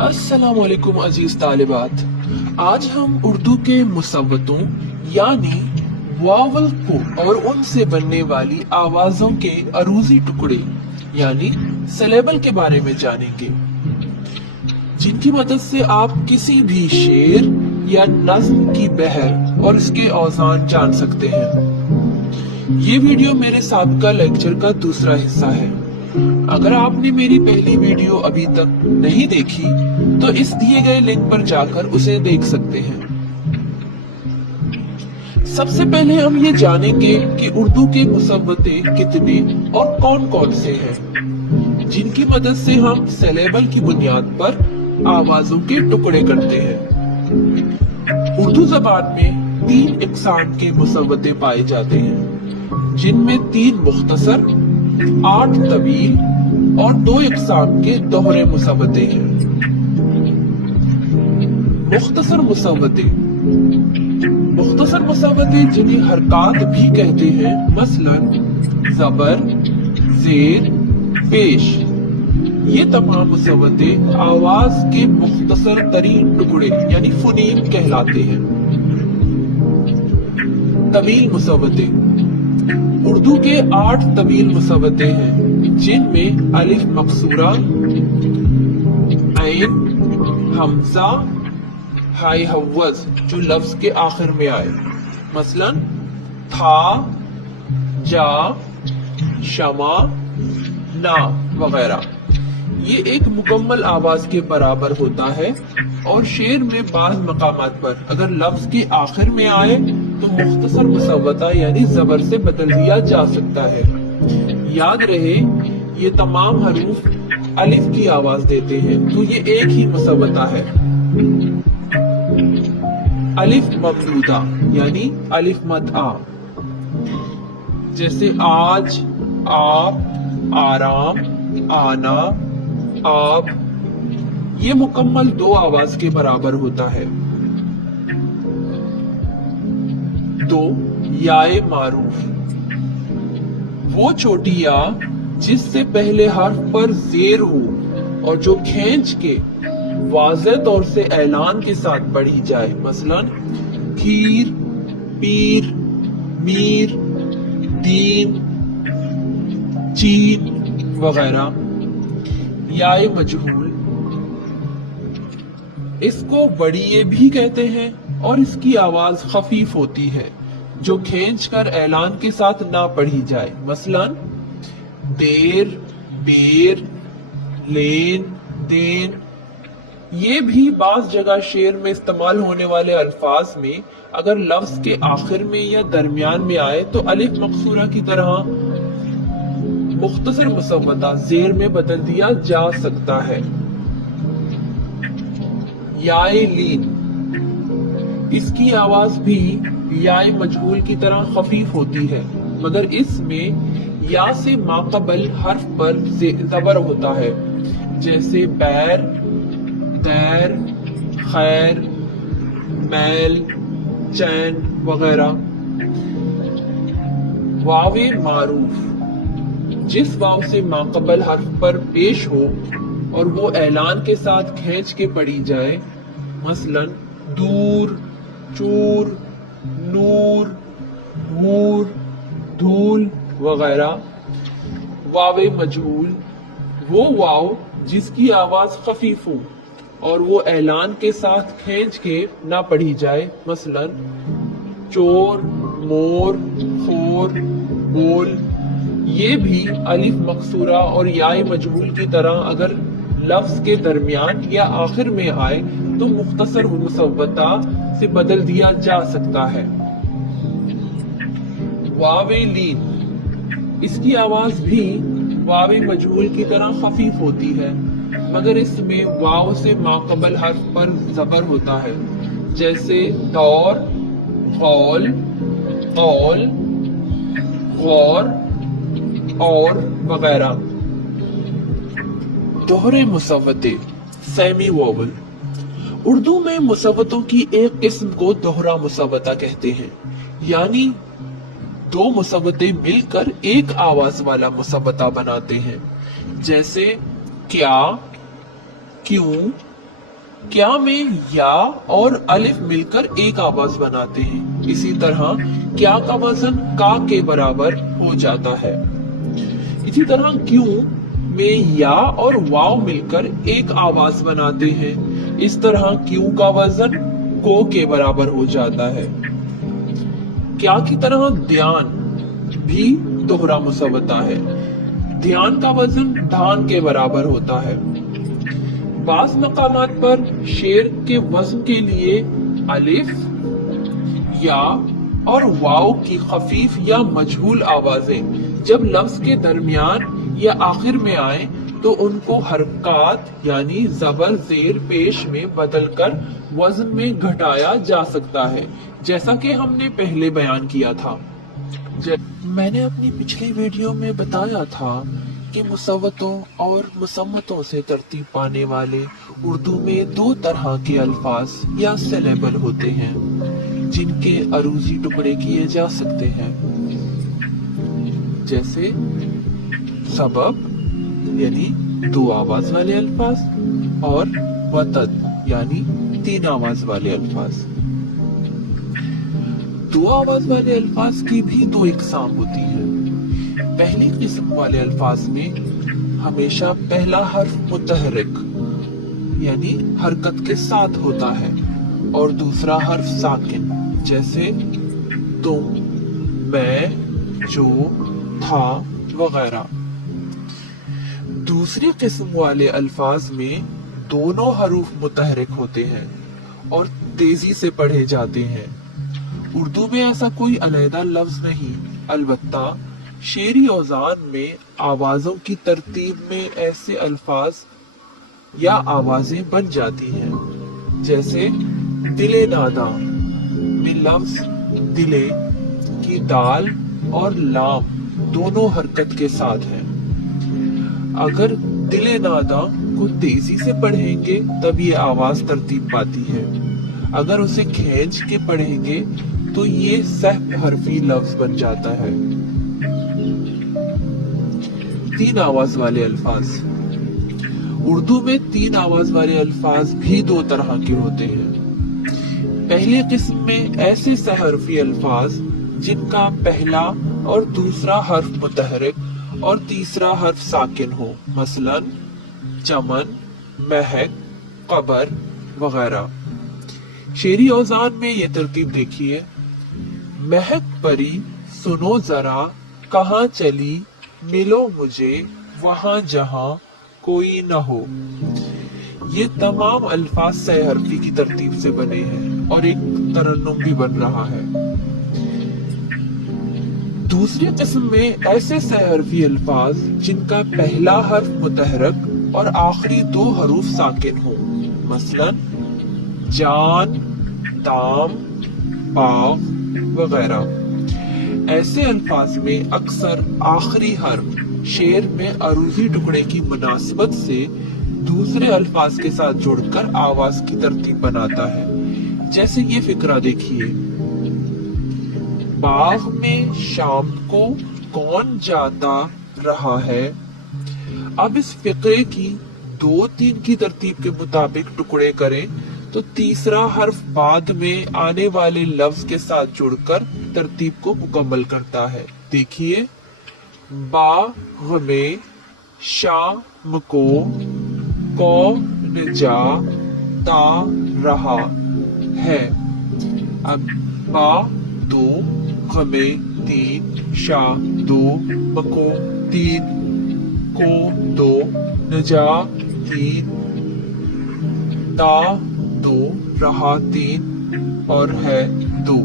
अस्सलामुअलैकुम अजीज तालिबात। आज हम उर्दू के मुसव्वतों यानी वावल को और उनसे बनने वाली आवाजों के अरूजी टुकड़े यानी सिलेबल के बारे में जानेंगे, जिनकी मदद से आप किसी भी शेर या नज्म की बहर और इसके औज़ान जान सकते हैं। ये वीडियो मेरे साबिका लेक्चर का दूसरा हिस्सा है। अगर आपने मेरी पहली वीडियो अभी तक नहीं देखी तो इस दिए गए लिंक पर जाकर उसे देख सकते हैं। सबसे पहले हम ये जानेंगे कि उर्दू के मुसव्वते कितने और कौन कौन से हैं, जिनकी मदद से हम सिलेबल की बुनियाद पर आवाजों के टुकड़े करते हैं। उर्दू जबान में 3 इकसाम के मुसव्वते पाए जाते हैं, जिनमें 3 मुख्तसर, 8 तवील और 2 इकसाम के दोहरे मुसव्वते हैं। मुख्तसर मुसव्वते जिन्हें हरकात भी कहते हैं, मसलन जबर, जेर, पेश, ये तमाम मुसव्वते आवाज के मुख्तसर तरीन टुकड़े यानी फुनीम कहलाते हैं। तवील मुसव्वते उर्दू के 8 तवील मुसव्वते हैं, जिनमें अलिफ मकसूरा, ऐन, हमजा, हाय हव्वज जो लफ्ज के आखिर में आए, मसलन था, जा, शमा, ना वगैरह। ये एक मुकम्मल आवाज के बराबर होता है और शेर में बाज मकामात पर अगर लफ्ज के आखिर में आए तो मुख्तसर मुसव्वता यानी जबर से बदल दिया जा सकता है। याद रहे, ये तमाम हरूफ अलिफ की आवाज देते हैं, तो ये एक ही मुसव्वता है। अलिफ ममदूदा यानी अलिफ मद आ, जैसे आज, आप, आराम, आना, आप, ये मुकम्मल 2 आवाज के बराबर होता है। 2 याए मारूफ, वो छोटी या जिससे पहले हर्फ पर जेर हो और जो खींच के वाज़ेह तौर से ऐलान के साथ पढ़ी जाए, मसलन खीर, पीर, मीर, दीन, चीन वगैरह। याए मजहूल, इसको बड़िए भी कहते हैं और इसकी आवाज खफीफ होती है जो खींचकर ऐलान के साथ ना पढ़ी जाए, मसलन देर, बेर, लेन, देन। ये भी बाज जगह शेर में इस्तेमाल होने वाले अल्फाज में अगर लफ्ज के आखिर में या दरमियान में आए तो अलिफ मकसूरा की तरह मुख्तसर मुसव्वता जेर में बदल दिया जा सकता है। याए लीन, इसकी आवाज भी याए मजहूल की तरह खफीफ होती है, मगर इसमें या से माकबल हर्फ पर जबर होता है, जैसे बैर, दैर, खैर, मैल, चैन वगैरह। वावे मारूफ, जिस वाव से माकबल हर्फ पर पेश हो और वो ऐलान के साथ खींच के पढ़ी जाए, मसलन दूर, चूर, नूर, हूर, धूल वगैरह। वावे मजहूल, वो वाव जिसकी आवाज खफीफ हो और वो ऐलान के साथ खींच के ना पढ़ी जाए, मसलन चोर, मोर, खोर, बोल। ये भी अलिफ मकसूरा और याए मजहूल की तरह अगर लफ्ज के दरमियान या आखिर में आए तो मुख्तसर मुसव्वता से बदल दिया जा सकता है। वावे लीन, इसकी आवाज भी वावे मजहूल की तरह खफीफ होती है, मगर इसमें वाव से माकबल हर्फ पर जबर होता है, जैसे दौर, गौल, कौल, गौर और वगैरह। दोहरे मुसव्वते सेमी वोवल, उर्दू में मुसव्वतों की एक किस्म को दोहरा मुसव्वता कहते हैं, यानी 2 मुसव्वते मिलकर एक आवाज वाला मुसव्वता बनाते हैं, जैसे क्या, क्यों, क्या में या और अलिफ मिलकर एक आवाज बनाते हैं। इसी तरह क्या का वजन का के बराबर हो जाता है। इसी तरह क्यों में या और वाव मिलकर एक आवाज बनाते हैं। इस तरह क्यों का वजन को के बराबर हो जाता है। क्या की तरह ध्यान भी दोहरा मुसव्वता है। ध्यान का वजन धान के बराबर होता है। बास मकामात पर शेर के वजन के लिए अलिफ, या और वाव की खफीफ या मजहूल आवाजें जब लफ्ज के दरमियान या आखिर में आए तो उनको हरकत यानी जबर जेर पेश में बदलकर वजन में घटाया जा सकता है, जैसा कि हमने पहले बयान किया था। मैंने अपनी पिछली वीडियो में बताया था कि मुसव्वतों और मुसम्मतों से तरतीब पाने वाले उर्दू में दो तरह के अल्फाज या सिलेबल होते हैं जिनके अरूजी टुकड़े किए जा सकते हैं, जैसे सबब यानी दो आवाज वाले अल्फाज और वतद यानी तीन आवाज वाले अल्फाज। दो आवाज वाले अल्फाज की भी दो इकसाम होती है। पहली किस्म वाले अल्फाज में हमेशा पहला हर्फ मुतहरिक यानी हरकत के साथ होता है और दूसरा हर्फ साकिन, जैसे तुम, मैं, जो, था वगैरह। दूसरी किस्म वाले अल्फाज में दोनों हरूफ मुतहरिक होते हैं और तेजी से पढ़े जाते हैं। उर्दू में ऐसा कोई अलहदा लफ्ज नहीं, अलबत्ता शेरी औज़ान में आवाजों की तरतीब में ऐसे अल्फाज या आवाजें बन जाती हैं, जैसे दिले नादा में लफ्ज दिले की दाल और लाम दोनों हरकत के साथ हैं। अगर दिले नादा को तेजी से पढ़ेंगे तब ये आवाज तरतीब पाती है। अगर उसे खींच के पढ़ेंगे तो ये सहब हरफी लफ्ज बन जाता है। तीन आवाज वाले अल्फाज। उर्दू में तीन आवाज वाले अल्फाज भी दो तरह के होते हैं। पहली किस्म में ऐसे सहरफी अल्फाज जिनका पहला और दूसरा हर्फ मुतहरिक और तीसरा हर्फ साकिन हो, मसलन चमन, महक, कबर वगैरह। शेरी औज़ान में ये तरतीब देखिए। महक परी सुनो जरा, कहाँ चली मिलो मुझे वहां जहां कोई न हो। ये तमाम अल्फाज सहरफी की तरतीब से बने हैं और एक तरन्नुम भी बन रहा है। दूसरी किस्म में ऐसे सहरफी अल्फाज जिनका पहला हर्फ मुतहरक और आखिरी दो हरूफ साकिन हो, मसलन जान, दाम, बाग वगैरह। ऐसे अल्फाज में अक्सर आखिरी हर्फ शेर में अरूजी टुकड़े की मुनासिबत से दूसरे अल्फाज के साथ जुड़कर आवाज की तरतीब बनाता है। जैसे ये फिक्रा देखिए, बाग में शाम को कौन जाता रहा है। अब इस फिक्रे की दो तीन की तरतीब के मुताबिक टुकड़े करें तो तीसरा हर्फ बाद में आने वाले लफ्ज के साथ जुड़कर तरतीब को मुकम्मल करता है। देखिए, बाग में शाम को कौन जाता रहा है। अब बा दो, गमे तीन, शा दो, मको तीन, को दो, नजा तीन, ता दो, रहा तीन और है दो।